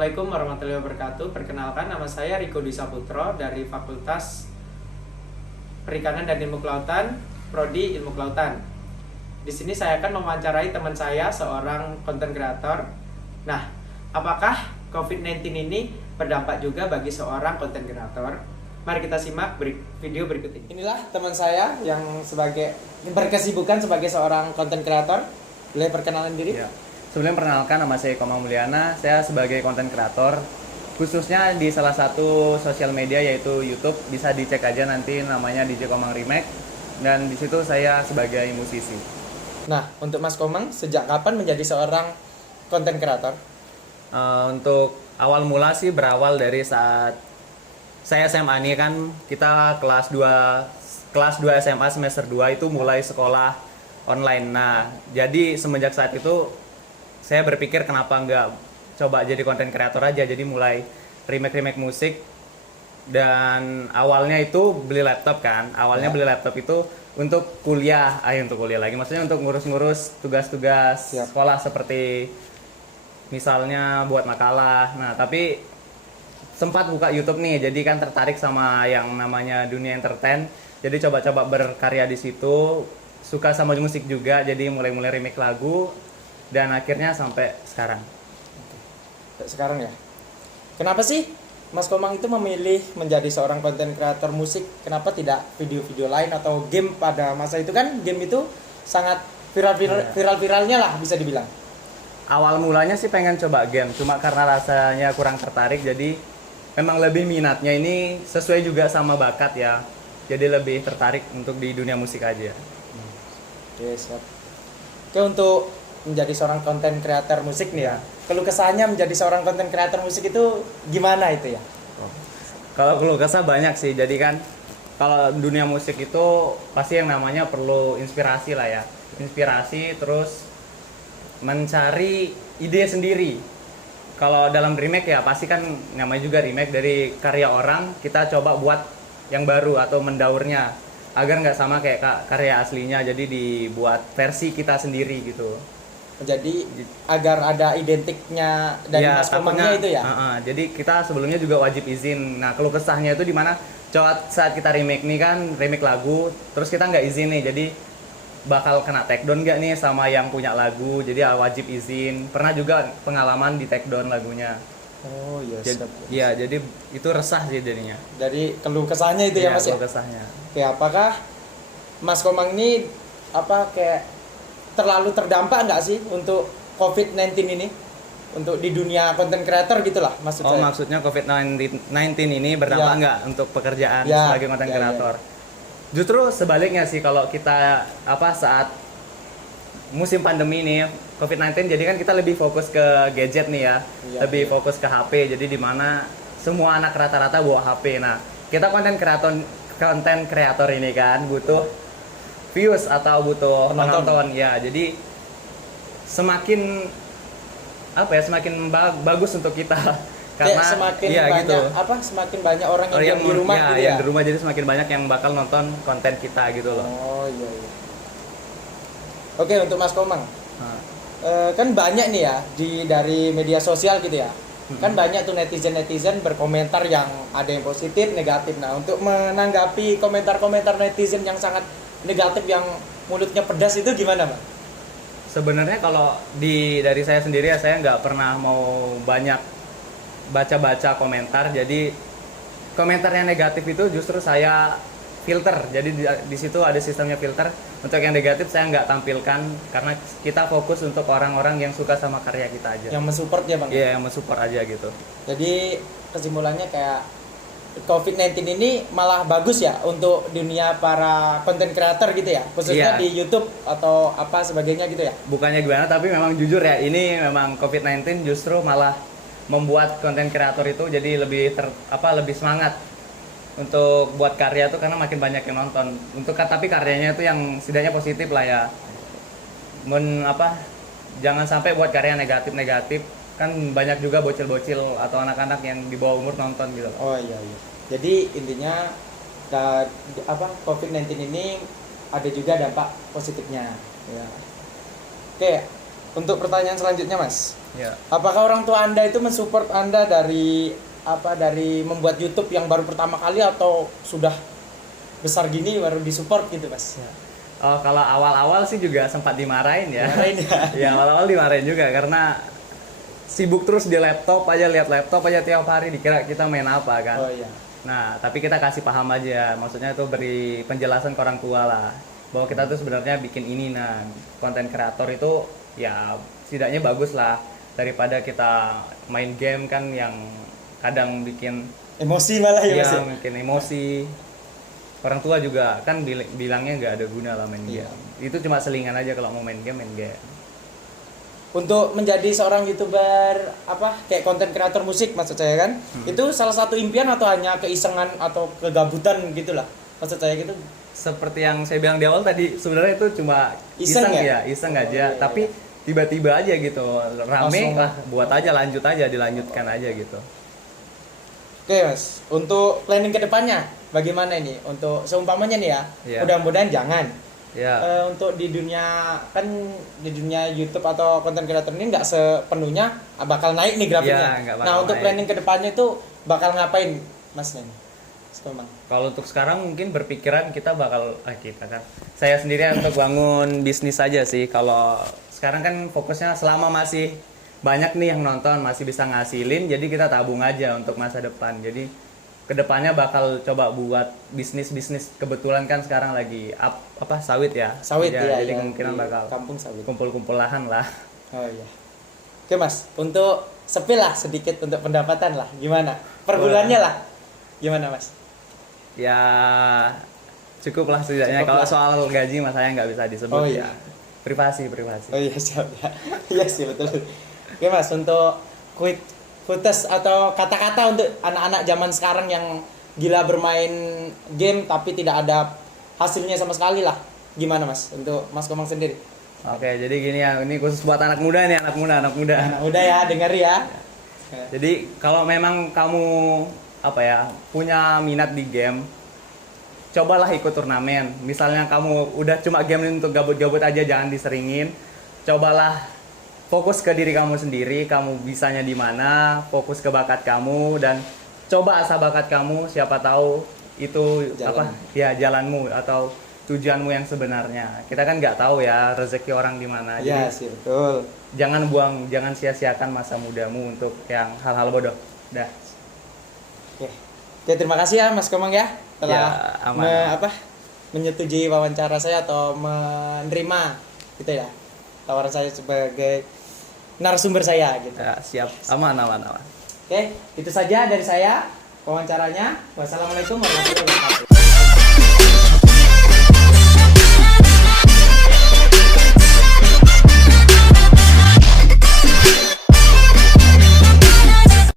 Assalamualaikum warahmatullahi wabarakatuh. Perkenalkan, nama saya Riko Dwi Saputro dari Fakultas Perikanan dan Ilmu Kelautan, Prodi Ilmu Kelautan. Di sini saya akan mewawancarai teman saya, seorang konten kreator. Nah, apakah COVID-19 ini berdampak juga bagi seorang konten kreator? Mari kita simak video berikut ini. Inilah teman saya yang berkesibukan sebagai seorang konten kreator. Boleh perkenalan diri? Ya. Sebelumnya perkenalkan, nama saya Komang Mulyana. Saya sebagai konten kreator, khususnya di salah satu sosial media yaitu YouTube. Bisa dicek aja nanti, namanya DJ Komang Remake. Dan di situ saya sebagai musisi. Nah, untuk Mas Komang, sejak kapan menjadi seorang konten kreator? Untuk awal mula sih berawal dari saat saya SMA nih, kan kita kelas 2 SMA semester 2 itu mulai sekolah online. Nah, jadi semenjak saat itu saya berpikir kenapa nggak coba jadi konten kreator aja, jadi mulai remake musik. Dan awalnya itu beli laptop kan, beli laptop itu untuk kuliah, untuk kuliah lagi, maksudnya untuk ngurus tugas-tugas sekolah seperti misalnya buat makalah. Nah, tapi sempat buka YouTube nih, jadi kan tertarik sama yang namanya dunia entertain, jadi coba-coba berkarya di situ, suka sama musik juga, jadi mulai remake lagu. Dan akhirnya sampai sekarang. Sekarang ya. Kenapa sih Mas Komang itu memilih menjadi seorang konten kreator musik? Kenapa tidak video-video lain atau game? Pada masa itu kan game itu sangat viral-viralnya lah, bisa dibilang. Awal mulanya sih pengen coba game, cuma karena rasanya kurang tertarik, jadi memang lebih minatnya ini sesuai juga sama bakat ya. Jadi lebih tertarik untuk di dunia musik aja. Oke, siap. Oke, untuk menjadi seorang konten kreator musik nih ya, keluh kesahnya menjadi seorang konten kreator musik itu gimana itu ya? Kalau keluh kesah banyak sih, jadi kan kalau dunia musik itu pasti yang namanya perlu inspirasi lah ya, inspirasi, terus mencari ide sendiri. Kalau dalam remake ya pasti kan namanya juga remake dari karya orang, kita coba buat yang baru atau mendaurnya agar nggak sama kayak karya aslinya, jadi dibuat versi kita sendiri gitu. Jadi agar ada identiknya dari ya, Mas Komangnya itu ya. Jadi kita sebelumnya juga wajib izin. Nah, keluh kesahnya itu di mana saat kita remake nih kan, remake lagu, terus kita nggak izin nih, jadi bakal kena take down nggak nih sama yang punya lagu. Jadi wajib izin. Pernah juga pengalaman di take down lagunya. Oh iya. Jadi itu resah sih jadinya. Jadi keluh kesahnya itu ya Mas ya. Keluh kesahnya. Oke, apakah Mas Komang ini kayak terlalu terdampak nggak sih untuk COVID-19 ini, untuk di dunia konten kreator gitulah maksud saya? Maksudnya COVID-19 ini berdampak nggak untuk pekerjaan sebagai konten kreator? Justru sebaliknya sih, kalau kita saat musim pandemi ini COVID-19, jadi kan kita lebih fokus ke gadget nih ya, lebih fokus ke HP. Jadi di mana semua anak rata-rata bawa HP. Nah, kita konten kreator ini kan butuh views atau butuh penonton ya, jadi semakin bagus untuk kita karena semakin banyak gitu. Semakin banyak orang yang di rumah gitu ya. Yang di rumah, jadi semakin banyak yang bakal nonton konten kita gitu loh. Oh iya. Oke, untuk Mas Komang, kan banyak nih ya dari media sosial gitu ya. Kan banyak tuh netizen berkomentar yang ada yang positif, negatif. Nah, untuk menanggapi komentar-komentar netizen yang sangat negatif, yang mulutnya pedas, itu gimana, Mas? Sebenarnya kalau dari saya sendiri ya, saya nggak pernah mau banyak baca-baca komentar. Jadi komentar yang negatif itu justru saya filter. Jadi di situ ada sistemnya filter. Untuk yang negatif saya nggak tampilkan, karena kita fokus untuk orang-orang yang suka sama karya kita aja. Yang mensupport ya, Bang? Iya, yang mensupport aja gitu. Jadi kesimpulannya kayak COVID-19 ini malah bagus ya untuk dunia para konten kreator gitu ya, khususnya di YouTube atau apa sebagainya gitu ya. Bukannya gimana, tapi memang jujur ya, ini memang COVID-19 justru malah membuat konten kreator itu jadi lebih semangat untuk buat karya tuh, karena makin banyak yang nonton. Tapi karyanya itu yang setidaknya positif lah ya. Jangan sampai buat karya negatif. Kan banyak juga bocil-bocil atau anak-anak yang di bawah umur nonton gitu. Oh iya. Jadi intinya COVID-19 ini ada juga dampak positifnya. Ya. Oke, untuk pertanyaan selanjutnya Mas. Ya. Apakah orang tua Anda itu mensupport Anda dari membuat YouTube yang baru pertama kali, atau sudah besar gini baru disupport gitu Mas? Ya. Oh, kalau awal-awal sih juga sempat dimarahin ya. Dimarahin ya? Ya, awal-awal dimarahin juga karena sibuk terus di laptop aja, lihat laptop aja tiap hari, dikira kita main apa kan. Oh iya. Nah, tapi kita kasih paham aja, maksudnya itu beri penjelasan ke orang tua lah, bahwa kita tuh sebenarnya bikin ini, nah konten kreator itu ya setidaknya bagus lah daripada kita main game kan yang kadang bikin Emosi malah ya Mas. ya bikin emosi. Orang tua juga kan bilangnya nggak ada guna lah main Iya. game. Itu cuma selingan aja, kalau mau main game main game. Untuk menjadi seorang YouTuber kayak konten kreator musik maksud saya kan, itu salah satu impian atau hanya keisengan atau kegabutan gitulah maksud saya gitu. Seperti yang saya bilang di awal tadi, sebenarnya itu cuma Iseng iseng ya? iseng Oh, aja. iya, Tapi tiba-tiba aja gitu, rame Langsung. lah, buat aja, lanjut aja, dilanjutkan aja gitu. Oke Mas, untuk planning kedepannya bagaimana ini? Untuk seumpamanya nih ya, Iya. mudah-mudahan jangan. Ya, Untuk di dunia YouTube atau konten kreator ini nggak sepenuhnya bakal naik nih grafiknya. Iya, nggak bakal Nah untuk naik. planning kedepannya itu bakal ngapain Mas Nen? Mas kalau untuk sekarang mungkin berpikiran kita bakal kita kan. Saya sendiri untuk bangun bisnis aja sih. Kalau sekarang kan fokusnya selama masih banyak nih yang nonton, masih bisa ngasilin, jadi kita tabung aja untuk masa depan. Jadi kedepannya bakal coba buat bisnis. Kebetulan kan sekarang lagi sawit ya. Sawit ya, jadi ya, kemungkinan di bakal kampung sawit. kumpul lahan lah. Oh iya. Oke Mas, untuk sepil lah sedikit untuk pendapatan lah, gimana? Per bulannya lah, gimana Mas? Ya cukup lah setidaknya. Cukup Kalau lah. soal gaji mas saya nggak bisa disebut. Oh iya. Privasi. Oh iya siap ya. Iya sih betul. Oke Mas, untuk quotes atau kata-kata untuk anak-anak zaman sekarang yang gila bermain game tapi tidak ada hasilnya sama sekali lah, gimana Mas? Untuk Mas Komang sendiri. Oke, jadi gini ya, ini khusus buat anak muda nih, anak muda. Nah, udah ya, denger ya. Jadi kalau memang kamu punya minat di game, cobalah ikut turnamen. Misalnya kamu udah cuma game untuk gabut-gabut aja, jangan diseringin. Cobalah fokus ke diri kamu sendiri, kamu bisanya di mana, fokus ke bakat kamu, dan coba asah bakat kamu, siapa tahu itu jalanmu atau tujuanmu yang sebenarnya. Kita kan nggak tahu ya rezeki orang di mana. Iya Jadi sih betul. jangan sia-siakan masa mudamu untuk yang hal-hal bodoh. Dah. Oke, terima kasih ya Mas Komang ya telah Ya, aman. menyetujui wawancara saya atau menerima gitu ya tawaran saya sebagai narasumber saya gitu. Ya, siap. Aman. Oke, itu saja dari saya wawancaranya. Wassalamualaikum warahmatullahi wabarakatuh.